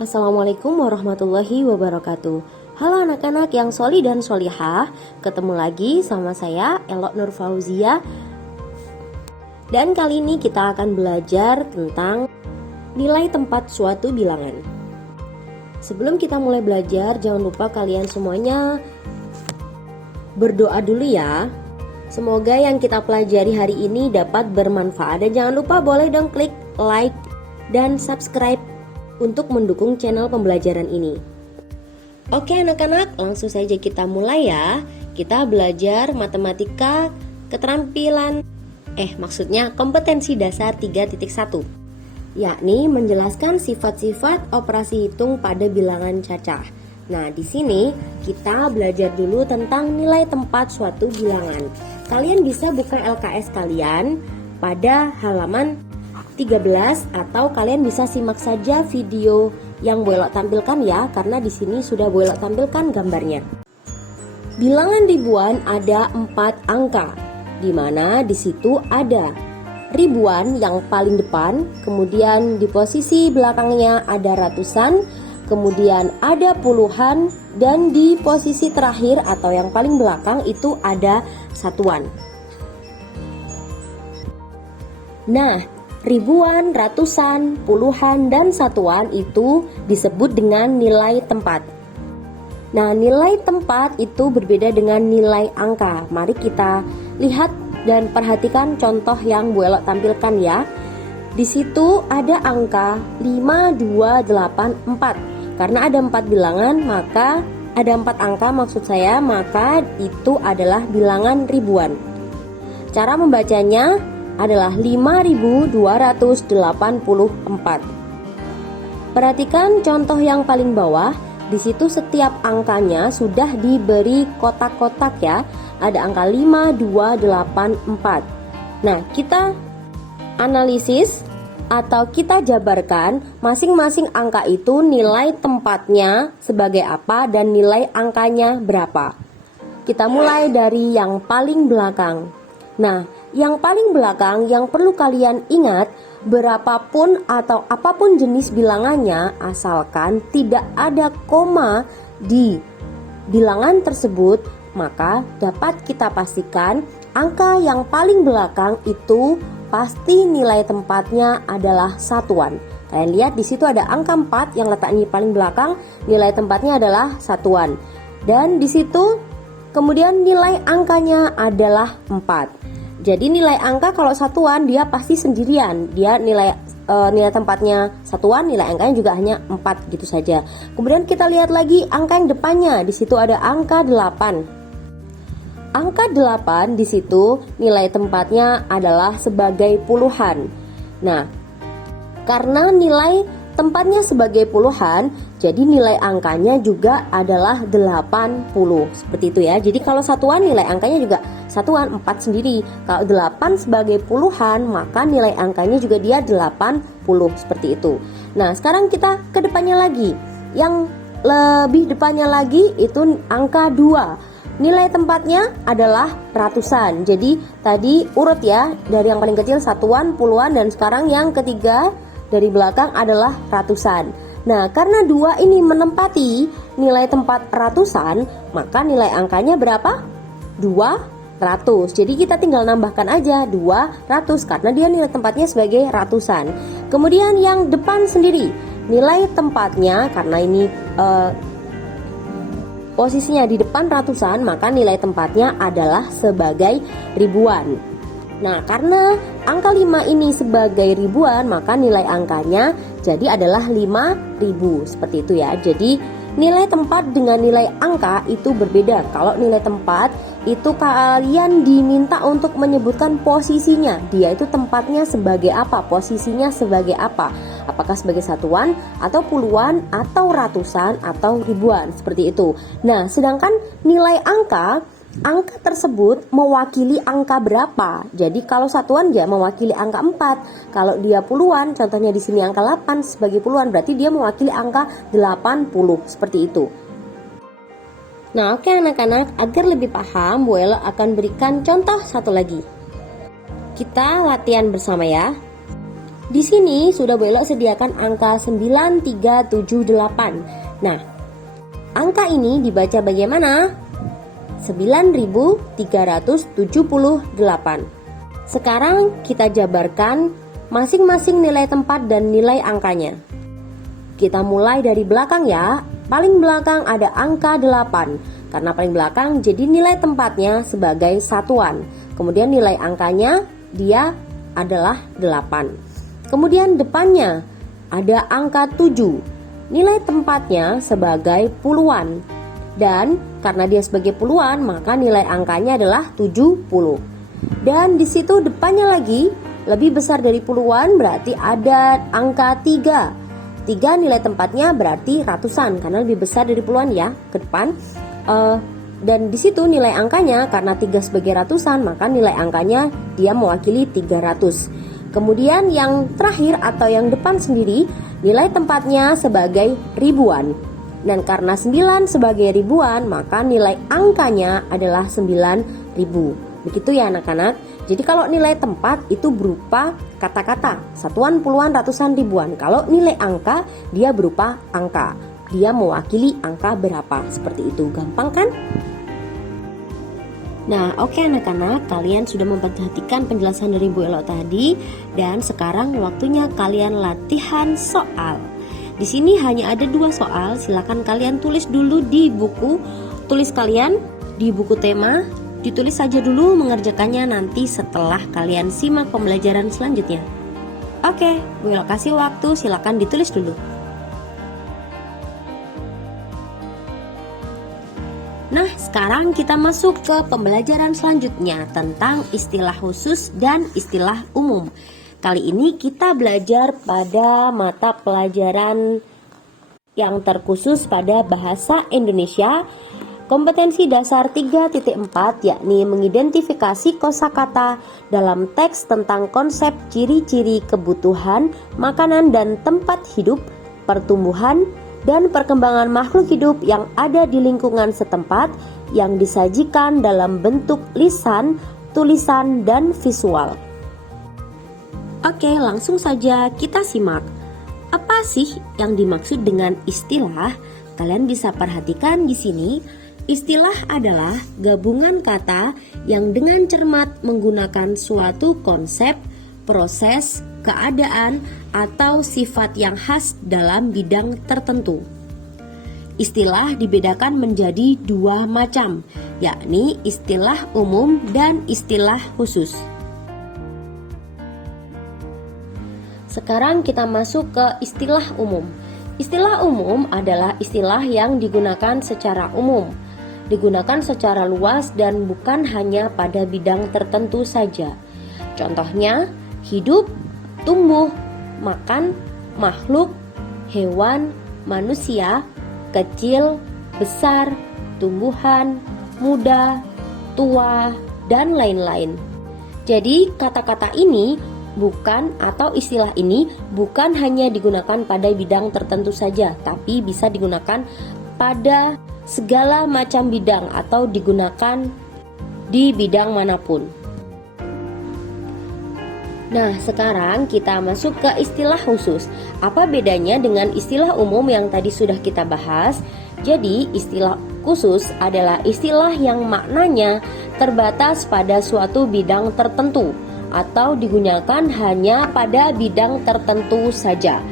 Assalamualaikum warahmatullahi wabarakatuh. Halo anak-anak yang soli dan solihah, ketemu lagi sama saya Elok Nur Fauzia. Dan kali ini kita akan belajar tentang nilai tempat suatu bilangan. Sebelum kita mulai belajar, jangan lupa kalian semuanya berdoa dulu ya. Semoga yang kita pelajari hari ini dapat bermanfaat. Dan jangan lupa boleh dong klik like dan subscribe untuk mendukung channel pembelajaran ini. Oke anak-anak, langsung saja kita mulai ya. Kita belajar matematika keterampilan kompetensi dasar 3.1, yakni menjelaskan sifat-sifat operasi hitung pada bilangan cacah. Nah, di sini kita belajar dulu tentang nilai tempat suatu bilangan. Kalian bisa buka LKS kalian pada halaman 13 atau kalian bisa simak saja video yang Bu Elok tampilkan ya, karena di sini sudah Bu Elok tampilkan gambarnya. Bilangan ribuan ada 4 angka, di mana di situ ada ribuan yang paling depan, kemudian di posisi belakangnya ada ratusan, kemudian ada puluhan, dan di posisi terakhir atau yang paling belakang itu ada satuan. Nah, ribuan, ratusan, puluhan, dan satuan itu disebut dengan nilai tempat. Nah, nilai tempat itu berbeda dengan nilai angka. Mari kita lihat dan perhatikan contoh yang Bu Elok tampilkan ya. Di situ ada angka 5284. Karena ada 4 bilangan, maka ada 4 angka maksud saya, maka itu adalah bilangan ribuan. Cara membacanya adalah 5284. Perhatikan contoh yang paling bawah. Di situ setiap angkanya sudah diberi kotak-kotak ya. Ada angka 5284. Nah, kita analisis atau kita jabarkan masing-masing angka itu nilai tempatnya sebagai apa dan nilai angkanya berapa. Kita mulai dari yang paling belakang. Nah, yang paling belakang yang perlu kalian ingat, berapapun atau apapun jenis bilangannya, asalkan tidak ada koma di bilangan tersebut, maka dapat kita pastikan angka yang paling belakang itu pasti nilai tempatnya adalah satuan. Kalian lihat di situ ada angka 4 yang letaknya paling belakang, nilai tempatnya adalah satuan. Dan di situ kemudian nilai angkanya adalah 4. Jadi nilai angka kalau satuan dia pasti sendirian. Dia nilai tempatnya satuan, nilai angkanya juga hanya 4 gitu saja. Kemudian kita lihat lagi angka yang depannya. Di situ ada angka 8. Angka 8 di situ nilai tempatnya adalah sebagai puluhan. Nah, karena nilai tempatnya sebagai puluhan, jadi nilai angkanya juga adalah 80. Seperti itu ya. Jadi kalau satuan nilai angkanya juga satuan 4 sendiri. Kalau 8 sebagai puluhan, maka nilai angkanya juga dia 80. Seperti itu. Nah, sekarang kita ke depannya lagi. Yang lebih depannya lagi itu angka 2. Nilai tempatnya adalah ratusan. Jadi tadi urut ya, dari yang paling kecil satuan, puluhan, dan sekarang yang ketiga dari belakang adalah ratusan. Nah, karena 2 ini menempati nilai tempat ratusan, maka nilai angkanya berapa? 200. Jadi kita tinggal nambahkan aja 200 karena dia nilai tempatnya sebagai ratusan. Kemudian yang depan sendiri, nilai tempatnya karena ini posisinya di depan ratusan, maka nilai tempatnya adalah sebagai ribuan. Nah, karena angka 5 ini sebagai ribuan, maka nilai angkanya jadi adalah 5.000. Seperti itu ya. Jadi nilai tempat dengan nilai angka itu berbeda. Kalau nilai tempat itu kalian diminta untuk menyebutkan posisinya. Dia itu tempatnya sebagai apa, posisinya sebagai apa. Apakah sebagai satuan, atau puluhan, atau ratusan, atau ribuan. Seperti itu. Nah, sedangkan nilai angka tersebut mewakili angka berapa. Jadi kalau satuan dia mewakili angka 4. Kalau dia puluhan, contohnya di sini angka 8 sebagai puluhan, berarti dia mewakili angka 80. Seperti itu. Nah, oke anak-anak, agar lebih paham, Bu Elok akan berikan contoh satu lagi. Kita latihan bersama ya. Di sini sudah Bu Elo sediakan angka 9378. Nah, angka ini dibaca bagaimana? 9378. Sekarang kita jabarkan masing-masing nilai tempat dan nilai angkanya. Kita mulai dari belakang ya. Paling belakang ada angka 8. Karena paling belakang jadi nilai tempatnya sebagai satuan. Kemudian nilai angkanya dia adalah 8. Kemudian depannya ada angka 7. Nilai tempatnya sebagai puluhan. Dan karena dia sebagai puluhan, maka nilai angkanya adalah 70. Dan di situ depannya lagi lebih besar dari puluhan, berarti ada angka 3. 3 nilai tempatnya berarti ratusan karena lebih besar dari puluhan ya ke depan. Dan di situ nilai angkanya karena 3 sebagai ratusan, maka nilai angkanya dia mewakili 300. Kemudian yang terakhir atau yang depan sendiri, nilai tempatnya sebagai ribuan. Dan karena 9 sebagai ribuan, maka nilai angkanya adalah 9.000. Begitu ya anak-anak. Jadi kalau nilai tempat itu berupa kata-kata, satuan, puluhan, ratusan, ribuan. Kalau nilai angka dia berupa angka. Dia mewakili angka berapa. Seperti itu, gampang kan? Nah, oke anak-anak, kalian sudah memperhatikan penjelasan dari Bu Elo tadi. Dan sekarang waktunya kalian latihan soal. Di sini hanya ada 2 soal. Silakan kalian tulis dulu di buku tulis kalian, di buku tema. Ditulis saja dulu mengerjakannya nanti setelah kalian simak pembelajaran selanjutnya. Oke, Bu Elo kasih waktu, silakan ditulis dulu. Nah, sekarang kita masuk ke pembelajaran selanjutnya tentang istilah khusus dan istilah umum. Kali ini kita belajar pada mata pelajaran yang terkhusus pada bahasa Indonesia. Kompetensi dasar 3.4 yakni mengidentifikasi kosakata dalam teks tentang konsep ciri-ciri kebutuhan, makanan dan tempat hidup, pertumbuhan, dan perkembangan makhluk hidup yang ada di lingkungan setempat yang disajikan dalam bentuk lisan, tulisan, dan visual. Oke, langsung saja kita simak. Apa sih yang dimaksud dengan istilah? Kalian bisa perhatikan di sini. Istilah adalah gabungan kata yang dengan cermat menggunakan suatu konsep, proses, keadaan, atau sifat yang khas dalam bidang tertentu. Istilah dibedakan menjadi 2 macam, yakni istilah umum dan istilah khusus. Sekarang kita masuk ke istilah umum. Istilah umum adalah istilah yang digunakan secara umum, digunakan secara luas dan bukan hanya pada bidang tertentu saja. Contohnya, hidup, tumbuh, makan, makhluk, hewan, manusia, kecil, besar, tumbuhan, muda, tua, dan lain-lain. Jadi, kata-kata ini bukan atau istilah ini bukan hanya digunakan pada bidang tertentu saja, tapi bisa digunakan pada segala macam bidang atau digunakan di bidang manapun. Nah, sekarang kita masuk ke istilah khusus. Apa bedanya dengan istilah umum yang tadi sudah kita bahas? Jadi, istilah khusus adalah istilah yang maknanya terbatas pada suatu bidang tertentu atau digunakan hanya pada bidang tertentu saja.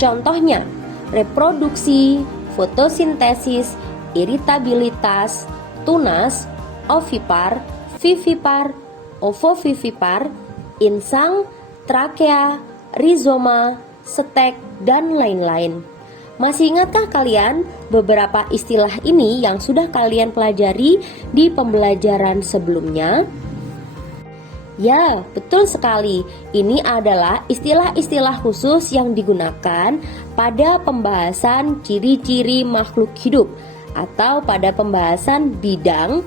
Contohnya, reproduksi, fotosintesis, iritabilitas, tunas, ovipar, vivipar, ovovivipar, insang, trakea, rizoma, stek, dan lain-lain. Masih ingatkah kalian beberapa istilah ini yang sudah kalian pelajari di pembelajaran sebelumnya? Ya, betul sekali. Ini adalah istilah-istilah khusus yang digunakan pada pembahasan ciri-ciri makhluk hidup atau pada pembahasan bidang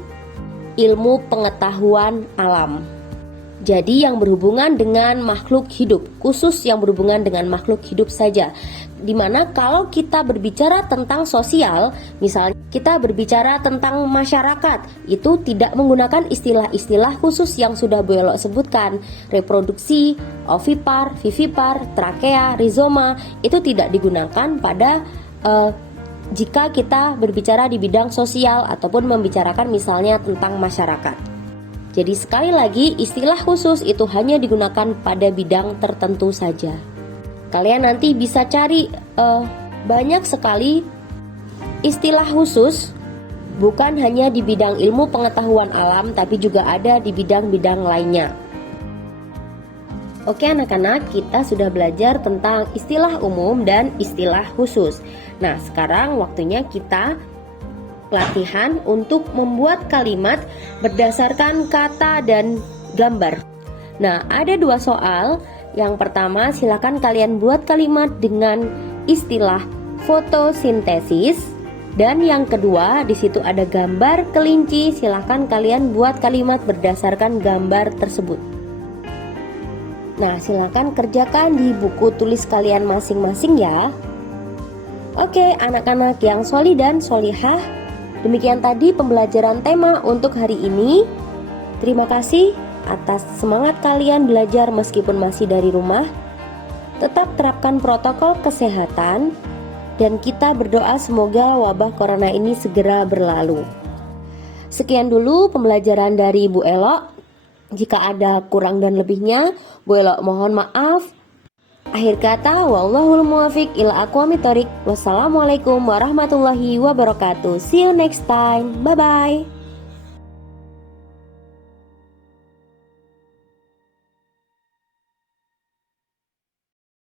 ilmu pengetahuan alam. Jadi yang berhubungan dengan makhluk hidup, khusus yang berhubungan dengan makhluk hidup saja. Dimana kalau kita berbicara tentang sosial, misalnya kita berbicara tentang masyarakat, itu tidak menggunakan istilah-istilah khusus yang sudah Bu Elo sebutkan. Reproduksi, ovipar, vivipar, trakea, rizoma, itu tidak digunakan pada jika kita berbicara di bidang sosial ataupun membicarakan misalnya tentang masyarakat. Jadi sekali lagi, istilah khusus itu hanya digunakan pada bidang tertentu saja. Kalian nanti bisa cari banyak sekali istilah khusus, bukan hanya di bidang ilmu pengetahuan alam, tapi juga ada di bidang-bidang lainnya. Oke anak-anak, kita sudah belajar tentang istilah umum dan istilah khusus. Nah, sekarang waktunya kita latihan untuk membuat kalimat berdasarkan kata dan gambar. Nah, ada 2 soal. Yang pertama, silakan kalian buat kalimat dengan istilah fotosintesis. Dan yang kedua, di situ ada gambar kelinci. Silakan kalian buat kalimat berdasarkan gambar tersebut. Nah, silakan kerjakan di buku tulis kalian masing-masing ya. Oke, anak-anak yang soli dan solihah, demikian tadi pembelajaran tema untuk hari ini. Terima kasih atas semangat kalian belajar meskipun masih dari rumah. Tetap terapkan protokol kesehatan, dan kita berdoa semoga wabah corona ini segera berlalu. Sekian dulu pembelajaran dari Bu Elo. Jika ada kurang dan lebihnya, Bu Elo mohon maaf. Akhir kata, wallahul muwaffiq ila aqwamit thoriq. Wassalamualaikum warahmatullahi wabarakatuh. See you next time. Bye bye.